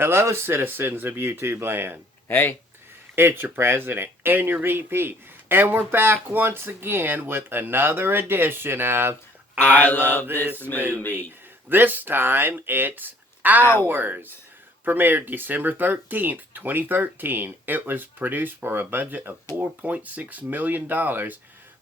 Hello, citizens of YouTube land. Hey. It's your president and your VP. And we're back once again with another edition of I Love This Movie. This time it's Ours. Premiered December 13th, 2013. It was produced for a budget of $4.6 million,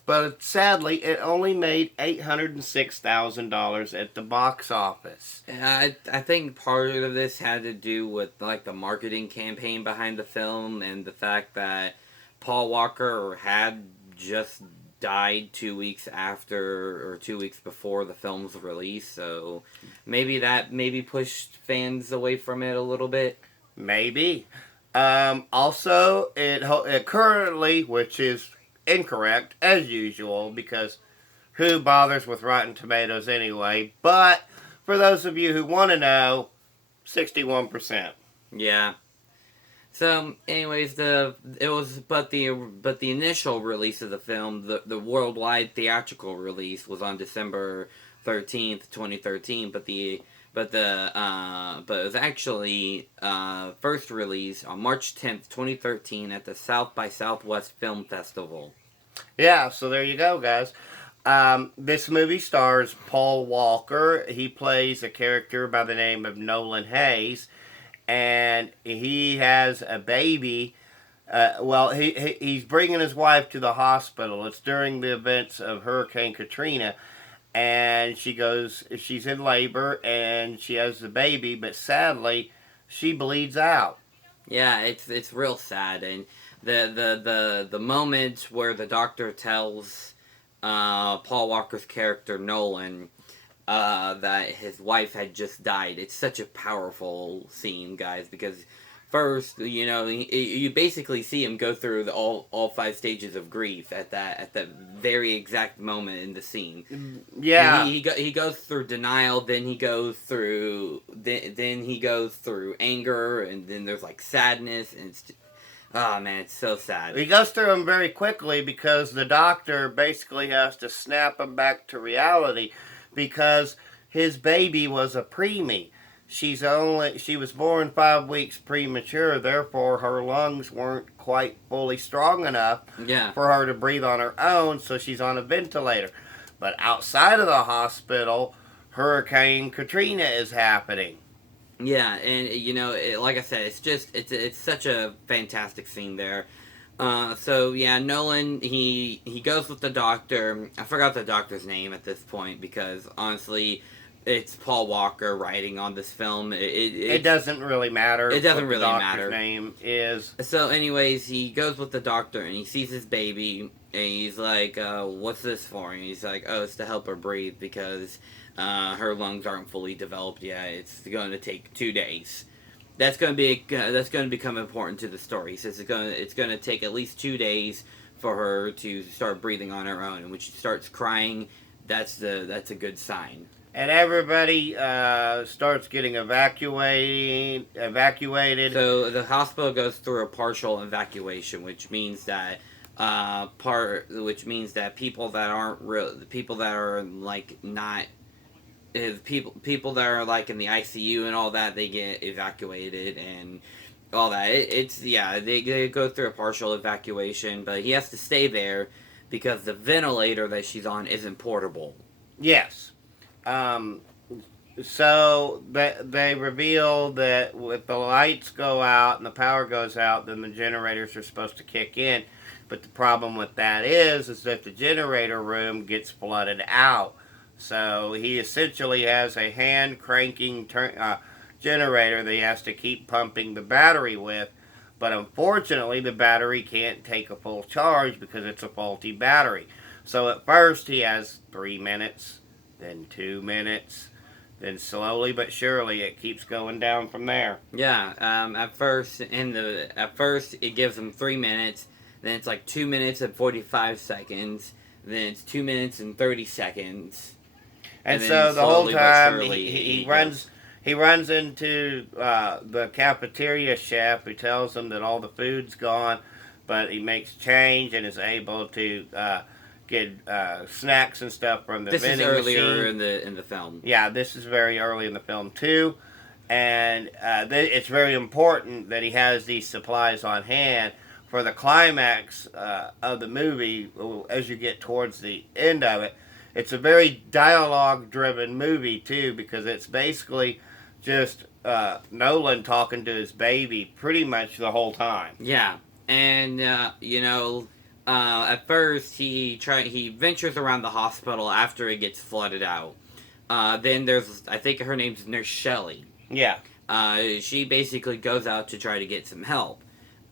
but sadly it only made $806,000 at the box office. I think part of this had to do with like the marketing campaign behind the film and the fact that Paul Walker had just died 2 weeks after or 2 weeks before the film's release, so maybe that pushed fans away from it a little bit. Maybe. Also, it currently, which is incorrect as usual, because who bothers with Rotten Tomatoes anyway? But for those of you who want to know, 61%. Yeah. So, anyways, the initial release of the film, the worldwide theatrical release, was on December 13th, 2013. But it was actually first released on March 10th, 2013, at the South by Southwest Film Festival. Yeah, so there you go, guys. This movie stars Paul Walker. He plays a character by the name of Nolan Hayes, and he has a baby. He's bringing his wife to the hospital. It's during the events of Hurricane Katrina, and she's in labor, and she has the baby, but sadly, she bleeds out. Yeah, it's real sad, and the moment where the doctor tells Paul Walker's character Nolan that his wife had just died. It's such a powerful scene, guys, because first, you basically see him go through all 5 stages of grief at that very exact moment in the scene. Yeah, he goes through denial, then he goes through anger, and then there's like sadness, and oh man, it's so sad. He goes through them very quickly because the doctor basically has to snap him back to reality, because his baby was a preemie. She was born 5 weeks premature, therefore her lungs weren't quite fully strong enough for her to breathe on her own, so she's on a ventilator. But outside of the hospital, Hurricane Katrina is happening. Yeah, and like I said, it's such a fantastic scene there. Nolan, he goes with the doctor. I forgot the doctor's name at this point because honestly, it's Paul Walker writing on this film. It doesn't really matter. It doesn't what really the doctor's matter. Name is. So, anyways, he goes with the doctor and he sees his baby and he's like, "What's this for?" And he's like, "Oh, it's to help her breathe because her lungs aren't fully developed yet. It's going to take 2 days." That's going to become important to the story. He says it's going to take at least 2 days for her to start breathing on her own, and when she starts crying, that's a good sign. And everybody starts getting evacuated. So the hospital goes through a partial evacuation, which means that people that are like not. People that are like in the ICU and all that, they get evacuated and all that. They go through a partial evacuation, but he has to stay there because the ventilator that she's on isn't portable. Yes. So they reveal that if the lights go out and the power goes out, then the generators are supposed to kick in. But the problem with that is that the generator room gets flooded out. So he essentially has a hand cranking generator that he has to keep pumping the battery with. But unfortunately, the battery can't take a full charge because it's a faulty battery. So at first he has 3 minutes, then 2 minutes, then slowly but surely it keeps going down from there. Yeah. At first it gives him 3 minutes. Then it's like 2 minutes and 45 seconds. Then it's 2 minutes and 30 seconds. And so the whole time he runs into the cafeteria chef who tells him that all the food's gone, but he makes change and is able to get snacks and stuff from the vending machine. This is earlier in the film. Yeah, this is very early in the film too. And it's very important that he has these supplies on hand for the climax of the movie as you get towards the end of it. It's a very dialogue driven movie, too, because it's basically just Nolan talking to his baby pretty much the whole time. Yeah, and at first he ventures around the hospital after it gets flooded out. Then there's, I think her name's Nurse Shelley. Yeah. She basically goes out to try to get some help.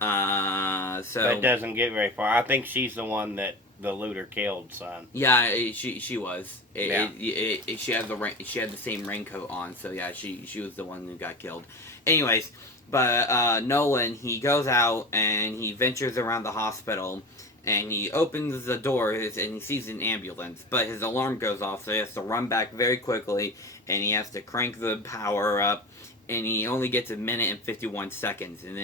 But doesn't get very far. I think she's the one that the looter killed, son. Yeah, she was. Yeah. She had the same raincoat on, so yeah, she was the one who got killed. Anyways, but Nolan, he goes out and he ventures around the hospital, and he opens the doors and he sees an ambulance, but his alarm goes off, so he has to run back very quickly, and he has to crank the power up, and he only gets a minute and 51 seconds, and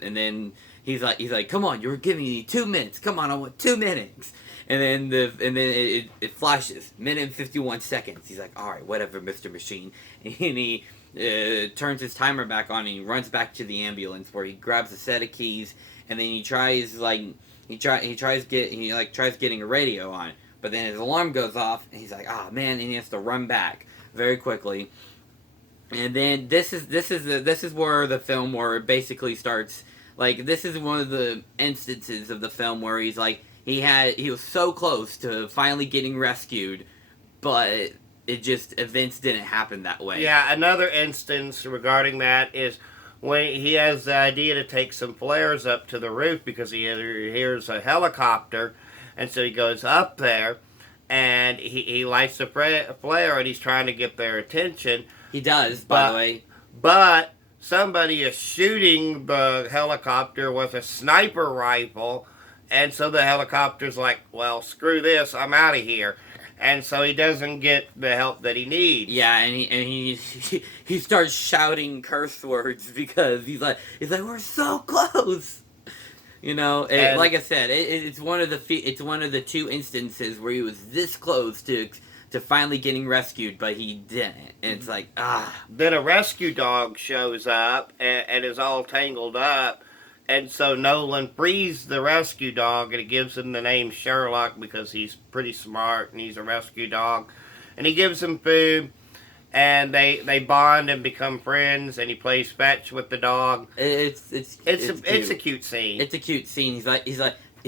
then he's like, come on, you were giving me 2 minutes, come on, I want 2 minutes, and then it flashes, minute and 51 seconds. He's like, all right, whatever, Mr. Machine, and he turns his timer back on, and he runs back to the ambulance where he grabs a set of keys, and then he tries getting a radio on, but then his alarm goes off, and he's like, ah, man, and he has to run back very quickly. And then this is where the film where it basically starts. Like, this is one of the instances of the film where he's like, he was so close to finally getting rescued, but events didn't happen that way. Yeah, another instance regarding that is when he has the idea to take some flares up to the roof because he hears a helicopter, and so he goes up there, and he lights a flare, and he's trying to get their attention. He does, by the way. But somebody is shooting the helicopter with a sniper rifle, and so the helicopter's like, well, screw this, I'm out of here. And so he doesn't get the help that he needs. Yeah, and he starts shouting curse words because he's like we're so close. Like I said, it's one of the 2 instances where he was this close to finally getting rescued, but he didn't. And it's like, Then a rescue dog shows up and is all tangled up. And so Nolan frees the rescue dog, and he gives him the name Sherlock because he's pretty smart and he's a rescue dog. And he gives him food, and they bond and become friends, and he plays fetch with the dog. It's a cute scene. It's a cute scene. He's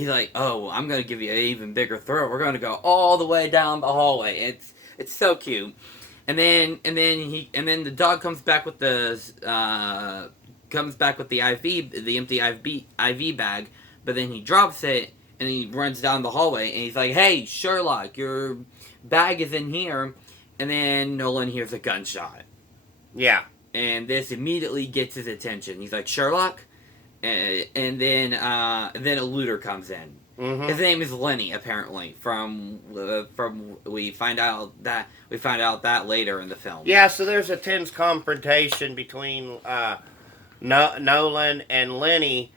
like, oh, I'm gonna give you an even bigger throw. We're gonna go all the way down the hallway. It's so cute. And then the dog comes back with the empty IV bag, but then he drops it and he runs down the hallway, and he's like, hey, Sherlock, your bag is in here. And then Nolan hears a gunshot. Yeah. And this immediately gets his attention. He's like, Sherlock? And then a looter comes in. Mm-hmm. His name is Lenny, apparently. We find out that later in the film. Yeah, so there's a tense confrontation between Nolan and Lenny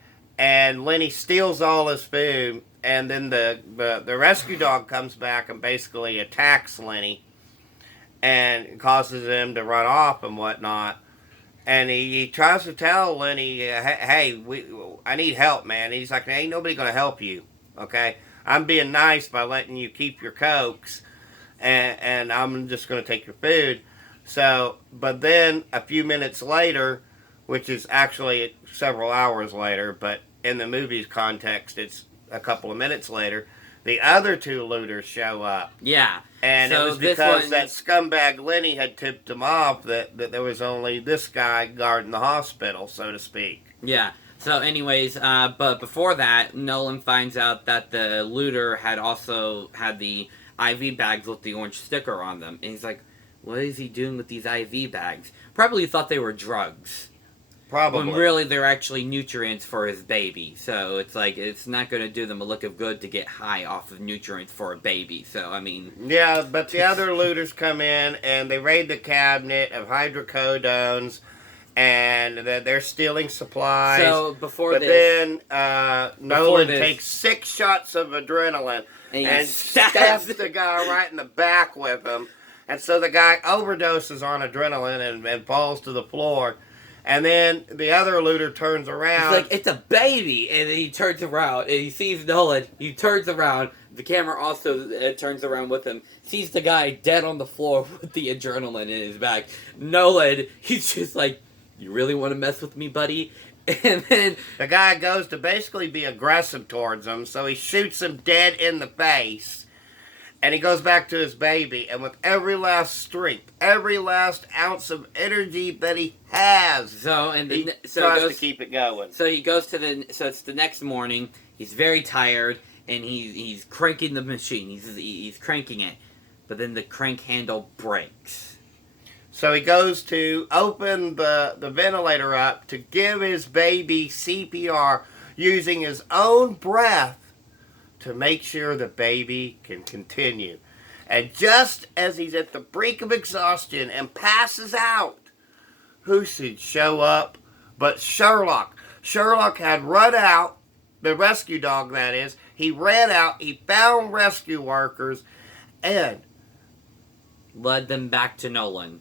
steals all his food, and then the rescue dog comes back and basically attacks Lenny and causes him to run off and whatnot. And he tries to tell Lenny, hey, I need help, man. And he's like, ain't nobody going to help you, okay? I'm being nice by letting you keep your Cokes, and I'm just going to take your food. So, but then a few minutes later, which is actually several hours later, but in the movie's context, it's a couple of minutes later, the other 2 looters show up. Yeah. And so it was because that scumbag Lenny had tipped him off that there was only this guy guarding the hospital, so to speak. Yeah. So anyways, but before that, Nolan finds out that the looter had also had the IV bags with the orange sticker on them. And he's like, what is he doing with these IV bags? Probably thought they were drugs. Probably. When really they're actually nutrients for his baby. So it's like, it's not going to do them a look of good to get high off of nutrients for a baby. So, I mean... Yeah, but the other looters come in and they raid the cabinet of hydrocodones, and they're stealing supplies. So, but then Nolan takes 6 shots of adrenaline and stabs the guy right in the back with him. And so the guy overdoses on adrenaline and falls to the floor. And then the other looter turns around. He's like, it's a baby! And then he turns around and he sees Nolan. He turns around. The camera also turns around with him. Sees the guy dead on the floor with the adrenaline in his back. Nolan, he's just like, you really want to mess with me, buddy? And then the guy goes to basically be aggressive towards him, so he shoots him dead in the face. And he goes back to his baby, and with every last strength, every last ounce of energy that he has, he tries to keep it going. So he goes to it's the next morning. He's very tired, and he's cranking the machine. He's cranking it, but then the crank handle breaks. So he goes to open the ventilator up to give his baby CPR using his own breath to make sure the baby can continue. And just as he's at the brink of exhaustion and passes out, who should show up but Sherlock? Sherlock had run out, the rescue dog that is. He ran out, he found rescue workers, and led them back to Nolan.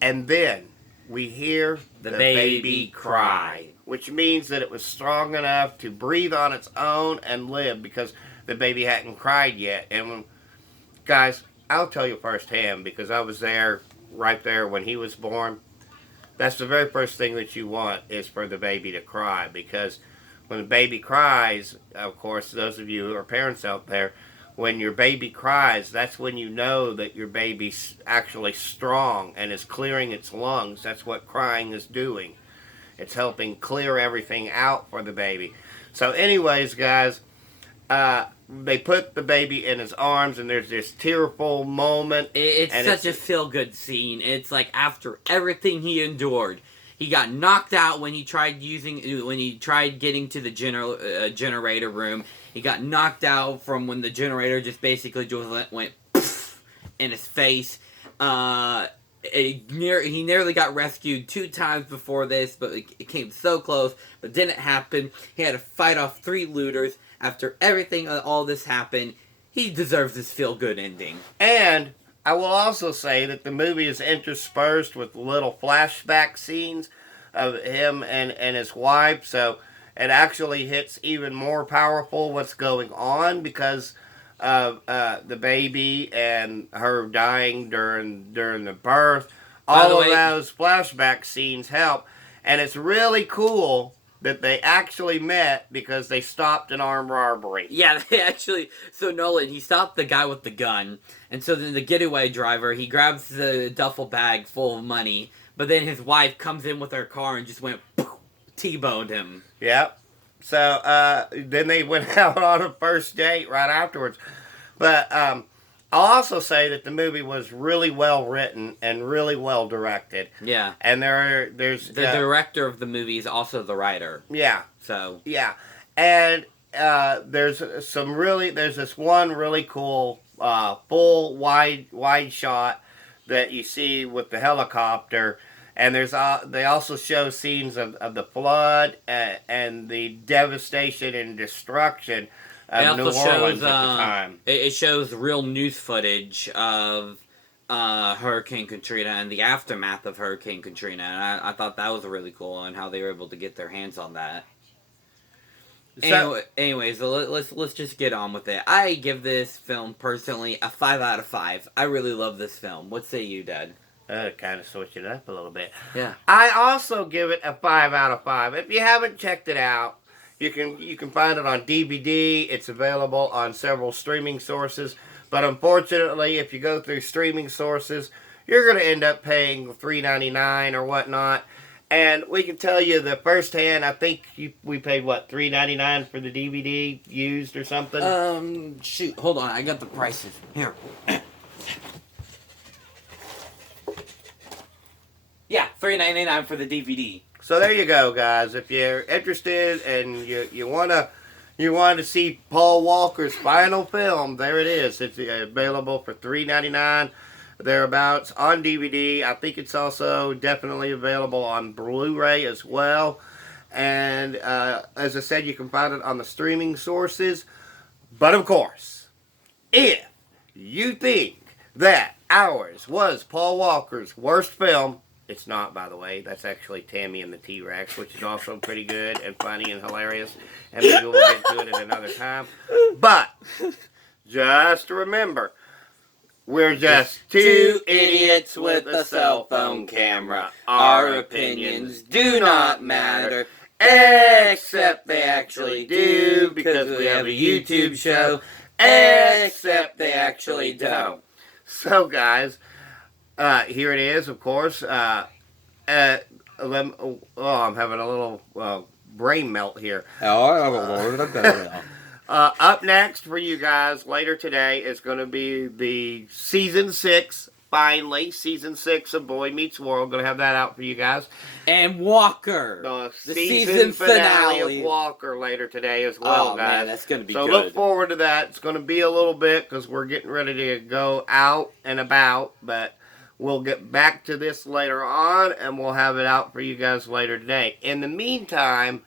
And then we hear the baby cry, which means that it was strong enough to breathe on its own and live, because the baby hadn't cried yet. And guys, I'll tell you firsthand, because I was there, right there when he was born. That's the very first thing that you want, is for the baby to cry, because when the baby cries, of course, those of you who are parents out there, when your baby cries, that's when you know that your baby's actually strong and is clearing its lungs. That's what crying is doing. It's helping clear everything out for the baby. So anyways, guys, they put the baby in his arms, and there's this tearful moment. It's such a feel-good scene. It's like after everything he endured. He got knocked out when he tried getting to the generator room. He got knocked out from when the generator just basically went poof in his face. He nearly got rescued 2 times before this, but it came so close, but didn't happen. He had to fight off 3 looters. After everything, all this happened, he deserves this feel-good ending. And I will also say that the movie is interspersed with little flashback scenes of him and his wife, so it actually hits even more powerful what's going on because of the baby and her dying during the birth. All of those flashback scenes help, and it's really cool that they actually met because they stopped an armed robbery. Yeah, so Nolan, he stopped the guy with the gun, and so then the getaway driver, he grabs the duffel bag full of money, but then his wife comes in with her car and just went, poof, T-boned him. Yep. So, then they went out on a first date right afterwards. But, I'll also say that the movie was really well written and really well directed. Yeah. And there's... The director of the movie is also the writer. Yeah. So... Yeah. And, there's this one really cool, full wide shot that you see with the helicopter. And they also show scenes of the flood and the devastation and destruction of New Orleans at the time. It shows real news footage of Hurricane Katrina and the aftermath of Hurricane Katrina. And I thought that was really cool on how they were able to get their hands on that. So, anyways, let's just get on with it. I give this film, personally, a 5 out of 5. I really love this film. What say you, Dad? Kind of switch it up a little bit. Yeah. I also give it a 5 out of 5. If you haven't checked it out, you can find it on DVD. It's available on several streaming sources. But unfortunately, if you go through streaming sources, you're going to end up paying $3.99 or whatnot. And we can tell you the first hand, I think we paid, what, $3.99 for the DVD used or something? Shoot, hold on. I got the prices. Here. Yeah, $3.99 for the DVD. So there you go, guys. If you're interested and you want to see Paul Walker's final film, there it is. It's available for $3.99 thereabouts on DVD. I think it's also definitely available on Blu-ray as well. And as I said, you can find it on the streaming sources. But of course, if you think that ours was Paul Walker's worst film. It's not, by the way. That's actually Tammy and the T-Rex, which is also pretty good and funny and hilarious. And maybe we'll get to it at another time. But just remember, we're just two idiots with a cell phone camera. Our opinions do not matter, except they actually do, because we have a YouTube show, except they actually don't. So, guys, here it is, of course. I'm having a little brain melt here. Up next for you guys later today is going to be the season 6. Finally, season 6 of Boy Meets World. Going to have that out for you guys. And Walker. The season finale of Walker later today as well, guys. Man, that's going to be good. So look forward to that. It's going to be a little bit because we're getting ready to go out and about. But we'll get back to this later on and we'll have it out for you guys later today. In the meantime,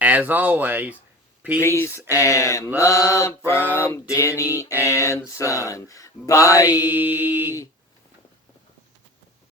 as always, peace and love from Denny and Son. Bye.